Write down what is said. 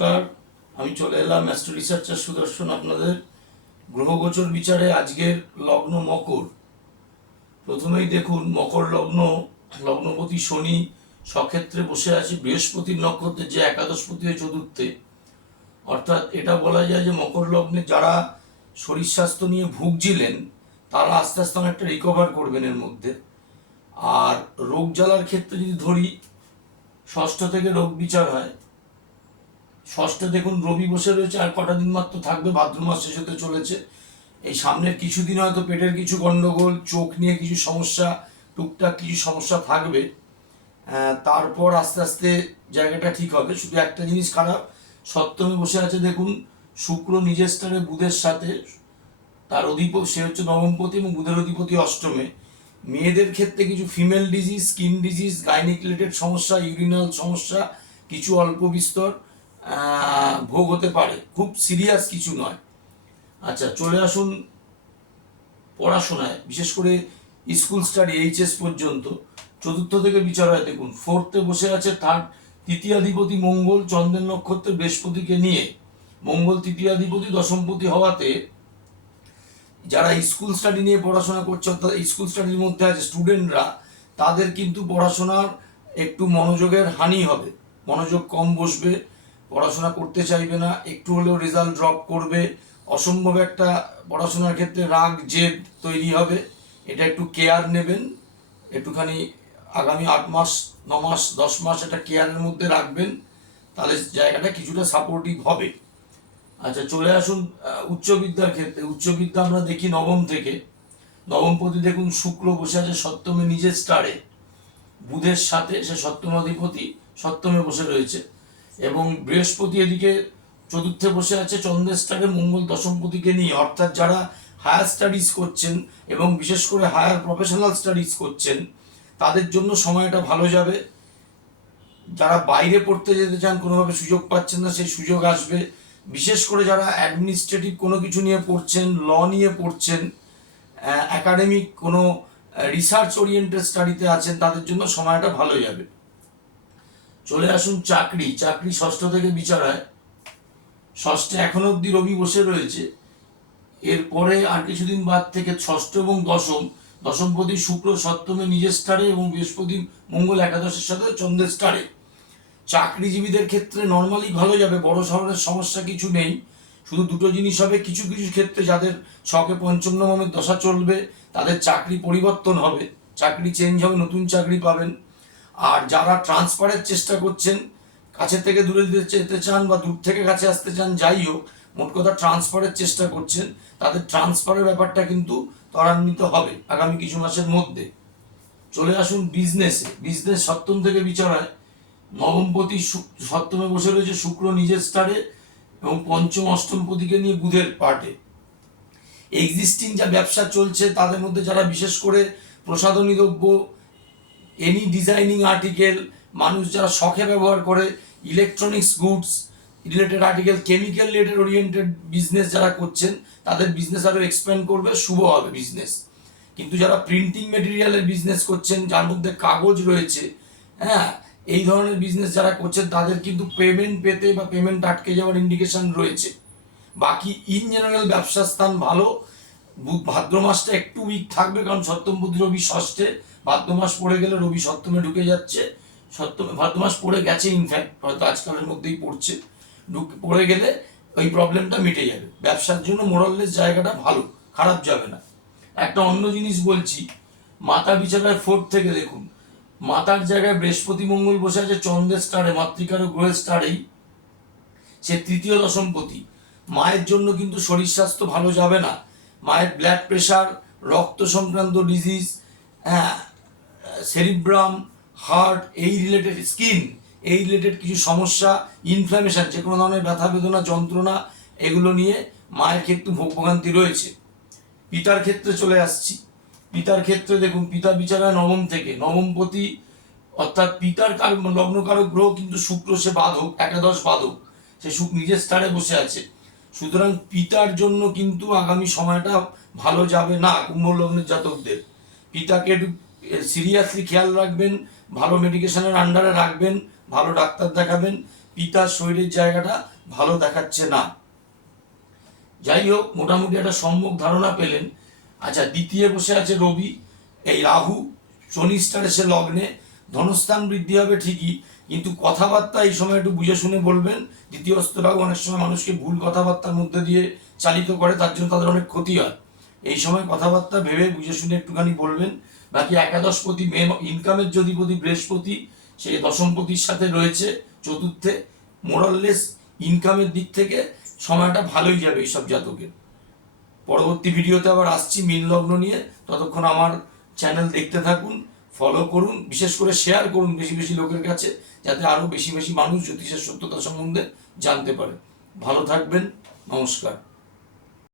নমস্কার, আমি চলে এলাম অ্যাস্ট্রো রিসার্চার সুদর্শন আপনাদের গ্রহগোচর বিচারে। আজকের লগ্ন মকর। প্রথমেই দেখুন, মকর লগ্ন, লগ্নপতি শনি স্বক্ষেত্রে বসে আছে বৃহস্পতির নক্ষত্রে, যে একাদশপতি হয়ে চতুর্থে। অর্থাৎ এটা বলা যায় যে মকর লগ্নে যারা শরীর স্বাস্থ্য নিয়ে ভুগছিলেন তারা আস্তে আস্তে অনেকটা রিকভার করবেন এর মধ্যে। আর রোগ জ্বালার ক্ষেত্রে যদি ধরি, ষষ্ঠ থেকে রোগ বিচার হয়। ষষ্ঠে দেখুন রবি বসে রয়েছে, আর কটা দিন মাত্র থাকবে, ভাদ্র মাস শেষ হতে চলেছে। এই সামনের কিছুদিন হয়তো পেটের কিছু গন্ডগোল, চোখ নিয়ে কিছু সমস্যা, টুকটাক কিছু সমস্যা থাকবে। তারপর আস্তে আস্তে জায়গাটা ঠিক হবে। শুধু একটা জিনিস খারাপ, সপ্তমে বসে আছে দেখুন শুক্র নিজের স্থানে বুধের সাথে, তার অধিপতি সে হচ্ছে নবমপতি এবং বুধের অধিপতি অষ্টমে। মেয়েদের ক্ষেত্রে কিছু female disease, skin disease, gynaec related সমস্যা, ইউরিনাল সমস্যা, কিছু অল্প বিস্তর ভোগ হতে পারে, খুব সিরিয়াস কিছু নয়। আচ্ছা, চলে আসুন পড়াশোনায়, বিশেষ করে স্কুল স্টাডি এইচএস পর্যন্ত। চতুর্থ থেকে বিচার হয় দেখুন, ফোর্থে বসে আছে তৃতীয়াধিপতি মঙ্গল চন্দ্রের নক্ষত্রে বৃহস্পতিকে নিয়ে। মঙ্গল তৃতীয়াধিপতি দশমপতি হওয়াতে যারা স্কুল স্টাডি নিয়ে পড়াশোনা করছে, অর্থাৎ স্কুল স্টাডির মধ্যে আছে স্টুডেন্টরা, তাদের কিন্তু পড়াশোনার একটু মনোযোগের হানি হবে, মনোযোগ কম বসবে, পড়াশোনা করতে চাইবে না, একটু হলেও রেজাল্ট ড্রপ করবে, অসম্ভব একটা পড়াশোনার ক্ষেত্রে রাগ জেদ তৈরি হবে। এটা একটু কেয়ার নেবেন, একটুখানি আগামী 8 মাস 9 মাস 10 মাস এটা কেয়ারের মধ্যে রাখবেন, তাহলে জায়গাটা কিছুটা সাপোর্টিভ হবে। আচ্ছা, চলে আসুন উচ্চবিদ্যার ক্ষেত্রে। উচ্চবিদ্যা আমরা দেখি নবম থেকে, নবমপতি দেখুন শুক্র বসে আছে সপ্তমে নিজের স্টারে বুধের সাথে, সে সপ্তম অধিপতি সপ্তমে বসে রয়েছে। এবং বৃহস্পতি এদিকে চতুর্থে বসে আছে চন্দ্রের স্টারে মঙ্গল দশমপতিকে নিয়ে। অর্থাৎ যারা হায়ার স্টাডিজ করছেন এবং বিশেষ করে হায়ার প্রফেশনাল স্টাডিজ করছেন তাদের জন্য সময়টা ভালো যাবে। যারা বাইরে পড়তে যেতে চান, কোনোভাবে সুযোগ পাচ্ছেন না, সেই সুযোগ আসবে। বিশেষ করে যারা অ্যাডমিনিস্ট্রেটিভ কোনো কিছু নিয়ে পড়ছেন, ল নিয়ে পড়ছেন, একাডেমিক কোনো রিসার্চ ওরিয়েন্টেড স্টাডিতে আছেন, তাদের জন্য সময়টা ভালো যাবে। চলে আসুন চাকরি। চাকরি ষষ্ঠ থেকে বিচার হয়। ষষ্ঠে এখনো অবধি রবি বসে রয়েছে, এরপরে আর কিছুদিন বাদ থেকে ষষ্ঠ এবং দশমপতি শুক্র সপ্তমে নিজের স্টারে এবং বৃহস্পতি মঙ্গল একাদশের সাথে চন্দ্রের স্টারে। চাকরিজীবীদের ক্ষেত্রে নর্মালি ভালো যাবে, বড় শহরের সমস্যা কিছু নেই। শুধু দুটো জিনিস হবে, কিছু কিছু ক্ষেত্রে যাদের ছকে পঞ্চম নবমের দশা চলবে তাদের চাকরি পরিবর্তন হবে, চাকরি চেঞ্জ হবে, নতুন চাকরি পাবেন। আর যারা ট্রান্সফারের চেষ্টা করছেন, কাছে থেকে দূরে যেতে চান বা দূর থেকে কাছে আসতে চান, যাই হোক, মোট কথা ট্রান্সফারের চেষ্টা করছেন, তাদের ট্রান্সফারের ব্যাপারটা কিন্তু ত্বরান্বিত হবে আগামী কিছু মাসের মধ্যে। চলে আসুন বিজনেসে। বিজনেস সপ্তম থেকে বিচার হয়। নবমপতি সপ্তমে বসে রয়েছে শুক্র নিজের স্টারে এবং পঞ্চম অষ্টমপতিকে নিয়ে বুধের পার্টে। এক্সিস্টিং যা ব্যবসা চলছে তাদের মধ্যে যারা বিশেষ করে প্রসাধনী দ্রব্য, এনি ডিজাইনিং আর্টিকেল, মানুষ যারা শখে ব্যবহার করে, electronics goods related article, chemical related oriented business যারা করছেন, তাদের বিজনেস আরও এক্সপ্যান্ড করবে, শুভ হবে বিজনেস। কিন্তু যারা প্রিন্টিং মেটেরিয়ালের বিজনেস করছেন, যার মধ্যে কাগজ রয়েছে, হ্যাঁ, এই ধরনের বিজনেস যারা করছেন তাদের কিন্তু পেমেন্ট পেতে বা পেমেন্ট আটকে যাওয়ার ইন্ডিকেশন রয়েছে। বাকি ইন জেনারেল ব্যবসার স্থান ভালো। ভাদ্র মাসটা একটু উইক থাকবে, কারণ সপ্তমপতি রবি ষষ্ঠে, ভাদ্র মাস পড়ে গেলে রবি সপ্তমে ঢুকে যাচ্ছে। সপ্তমে ভাদ্র মাস পড়ে গেছে, ইনফ্যাক্ট হয়তো আজকালের মধ্যেই পড়ছে, পড়ে গেলে ওই প্রবলেমটা মিটে যাবে। ব্যবসার জন্য মোরাললেস জায়গাটা ভালো, খারাপ যাবে না। একটা অন্য জিনিস বলছি, মাতা বিচারায় ফোর্থ থেকে দেখুন, মাতার জায়গায় বৃহস্পতি মঙ্গল বসে আছে চন্দ্রের স্টারে, মাতৃকার গ্রহের স্টারেই, সে তৃতীয় দশমপতি। মায়ের জন্য কিন্তু শরীর স্বাস্থ্য ভালো যাবে না। মায়ের ব্লাড প্রেশার, রক্ত সংক্রান্ত ডিজিজ, হ্যাঁ, সেরিব্রাম, হার্ট এই রিলেটেড, স্কিন এই রিলেটেড কিছু সমস্যা, ইনফ্ল্যামেশন, যে কোনো ধরনের ব্যথা বেদনা যন্ত্রণা, এগুলো নিয়ে মায়ের ক্ষেত্রে ভোগান্তি রয়েছে। পিতার ক্ষেত্রে চলে আসছি। পিতার ক্ষেত্রে দেখুন, পিতা বিচারায় নবম থেকে, নবমপতি অর্থাৎ পিতার লগ্নকারক গ্রহ কিন্তু শুক্র, সে বাধক, একাদশ বাধক, সে নিজের স্থানে বসে আছে। সুতরাং পিতার জন্য কিন্তু আগামী সময়টা ভালো যাবে না কুম্ভ লগ্নের জাতকদের। পিতাকে একটু সিরিয়াসলি খেয়াল রাখবেন, ভালো মেডিকেশনের আন্ডারে রাখবেন, ভালো ডাক্তার দেখাবেন। পিতার শরীরের জায়গাটা ভালো দেখাচ্ছে না। যাই হোক, মোটামুটি একটা সম্যক ধারণা পেলেন। আচ্ছা, দ্বিতীয় বসে আছে রবি, এই রাহু শনি স্টার এসে লগ্নে, ধনস্থান বৃদ্ধি হবে ঠিকই, কিন্তু কথাবার্তা এই সময় একটু বুঝে শুনে বলবেন। দ্বিতীয় রাহু অনেক সময় মানুষকে ভুল কথাবার্তার মধ্যে দিয়ে চালিত করে, তার জন্য তাদের অনেক ক্ষতি হয়। এই সময় কথাবার্তা ভেবে বুঝে শুনে একটুখানি বলবেন। বাকি একাদশপতি মেন ইনকামের অধিপতি বৃহস্পতি, সে দশমপতির সাথে রয়েছে চতুর্থে, মোরাললেস ইনকামের দিক থেকে সময়টা ভালোই যাবে এইসব জাতকের। পরবর্তী ভিডিওতে আবার আসছি মীন লগ্ন নিয়ে। ততক্ষণ আমার চ্যানেল দেখতে থাকুন, ফলো করুন, বিশেষ করে শেয়ার করুন বেশি বেশি লোকের কাছে, যাতে আরো বেশি বেশি মানুষ জ্যোতিষের সত্যতা সম্বন্ধে জানতে পারে। ভালো থাকবেন, নমস্কার।